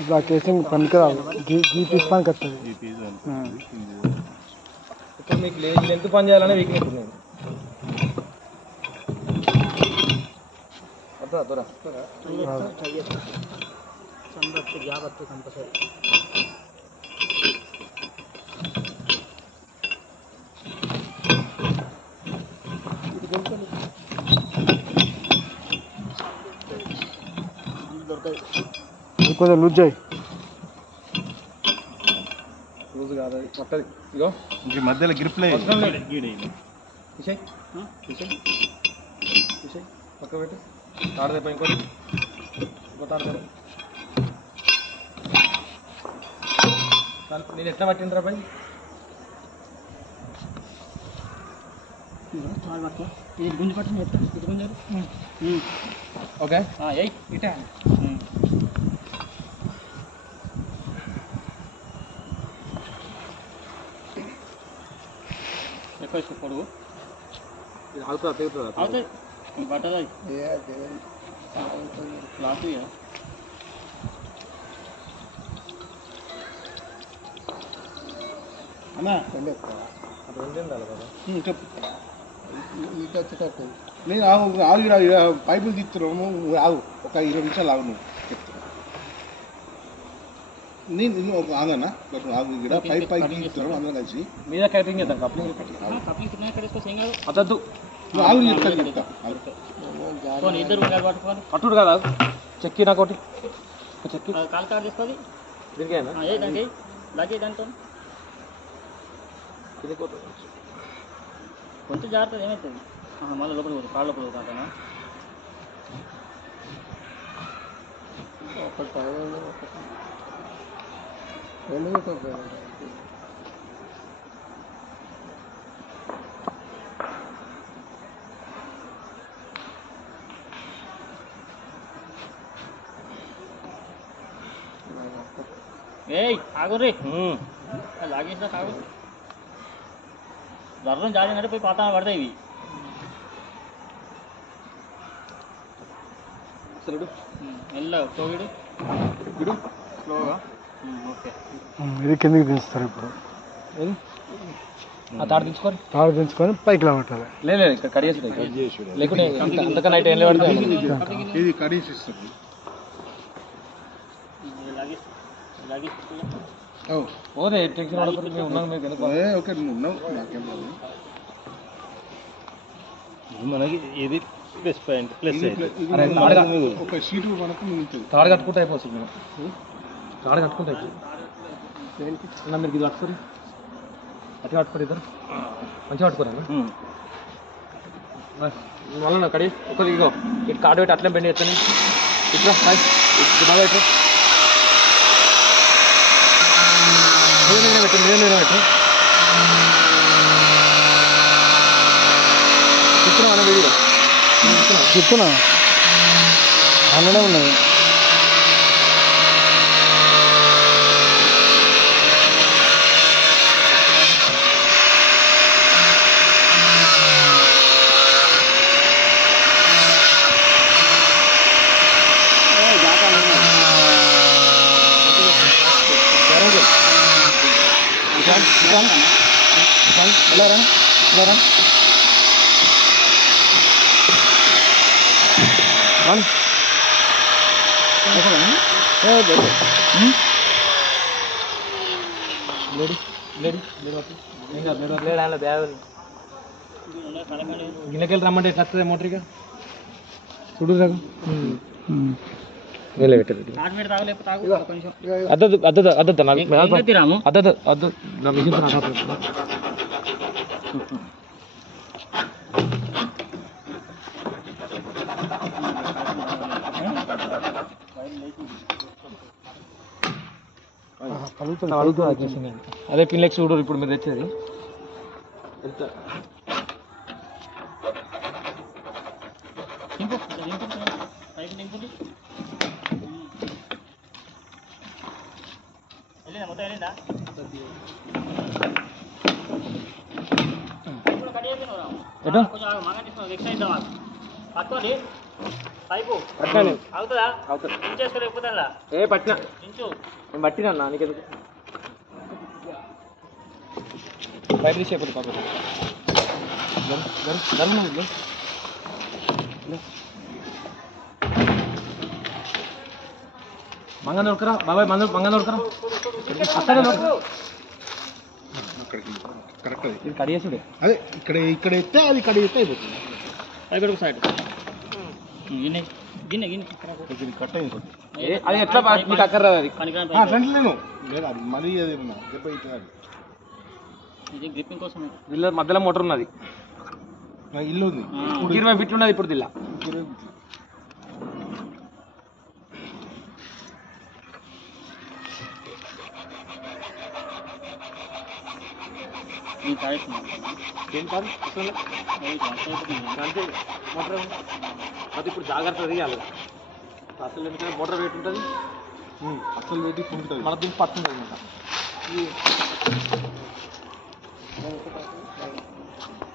ఇట్లా కేసింగ్ పనికిరాదు గీ పీస్ పనికి వస్తుంది. ఇప్పుడు మీకు లెంత్ పని చేయాలనే వీక్నెస్ ఉంది. కొంచెం లూజ్ చేయి. లూజ్ కాదు పట్టది. ఇగో మధ్యలో గ్రిప్లే పక్క పెట్టు. తాడదేప ఇంకోటి తాడతారు. నేను ఎట్లా పట్టిండ్రా పై గుంజు పట్టిన ఇటు గుంజారు. ఓకే ఇటే ఎక్కువ ఇష్టం పొడుగు అవుతుంది బట్టదా క్లాత్ అన్నా వచ్చేటట్టు నేను ఆగు పైపులు తీస్తున్నాము. ఆగు ఒక 20 నిమిషాలు ఆగు. నువ్వు చెప్తున్నా నేను ఆగన్నా ఆగు. ఇక్కడ పైప్ పైకి తీస్తున్నాము అందరం కలిసి మీద కటింగ్ చేద్దాం. కప్లింగ్ అదద్దు. ఆగు చెప్తా. కట్టుడు కదా చెక్కి నాకోటి చెక్కి కాలు కాడు తీసుకోవాలి. దీనికేనా లాగే దాంతో కొంచెం జాగ్రత్త ఏమవుతుంది. మళ్ళీ లోపలికి పోతుంది కాళ్ళ లోపలికి పోతానా ఏయ్ ఆగు రే లాగేసినా కాగు. జ్వరం జారిందంటే పోయి పాతాన పడతాయి ఇవి. మెల్ల తోగిడు స్లోగా. ఓకే ఇది కిందకి దించుతారు. ఇప్పుడు తాడు దించుకొని పైకి పెట్టాలి. లేదు ఇక్కడ కడిగేసి లేకుంటే అంతకన్నా నైట్ ఏం పడతాయి. ఇది కడిగేసి ఇస్తుంది. ఓదే టెన్షన్ పడకుండా మేము ఉన్నాం. మీకు ఓకే నువ్వు ఉన్నావు నాకేం లేదు. మనకి ఏది ప్లస్ పాయింట్ ప్లస్ ఒక షీట్ మనకు మిగులుతుంది. తాడు కట్టుకుంటే అయిపోతుంది. మేము తాడు కట్టుకుంటే అయిపోతుంది. మీరు ఇది కట్టుకోరు అట్లా కట్టుకోరు. ఇద్దరు మంచిగా కట్టుకోరా మళ్ళీ కడి ఒక ఇగో ఇటు కాడు పెట్టి అట్లే బెండి ఎత్తని ఇట్లా బాగా పెట్టు. పెట్టు పెట్టు చెప్తున్నా వీడియో చెప్తున్నా అలానే ఉన్నది. గిన్నెకెళ్ళి రమ్మంటే ఎట్లా వస్తుంది మోటర్గా చూడు అద్దదు అద్దదు అద్దద్దు అద్దదు అద్దు నా మిషన్ అదే పిన్లెక్స్ చూడు ఇప్పుడు మీరు తెచ్చేది వెళ్ళిందా మొత్తం వెళ్ళిందా కట్ చేస్తున్నావు ఎటు? కొంచెం మంగ తీసుకున్నావు ఎక్స్ట్రా ఇద్దామా పట్టుకోండి పైపు పట్టినా అవుతుందా అవుతుంది ఇంచేసుకోలేకపోతే అలా ఏ పట్టినా ఇంచు నేను పట్టినా నీకు బయట తీసి అయిపోతుంది పాప మంగ దొరకరా బాబాయ్ మంగ దొరకరా అక్కడే దొరకరా అక్కడికి కరెక్ట్ అది ఇది కడిగేసుడే అదే ఇక్కడ ఎత్తే అది ఇక్కడ ఎత్తే అయిపోతుంది పైపు ఒక సైడ్ గిన్నె గిన్నె గిన్నె ఇది కట్ అయింది అది ఎట్లా మీకు అక్కర్రా అది పనికిరాని ఫ్రంట్ నేను లేదు అది మళ్ళీ అది ఉన్నా దెబ్బ అవుతుంది అది ఇది గ్రిప్పింగ్ కోసం వీళ్ళ మధ్యలో మోటార్ ఉన్నది నా ఇల్లు ఉంది 20 ఫీట్లు ఉన్నది ఇప్పుడు దిల్లా ఈ కాయస్తున్నాను ఏం కాదు అంతే మోటార్ అది ఇప్పుడు జాగ్రత్త తీయాలి అసలు ఎందుకంటే మోటార్ వెయిట్ ఉంటుంది అసలు పెట్టి ఉంటుంది మన దీనికి పడుతుంది అనమాట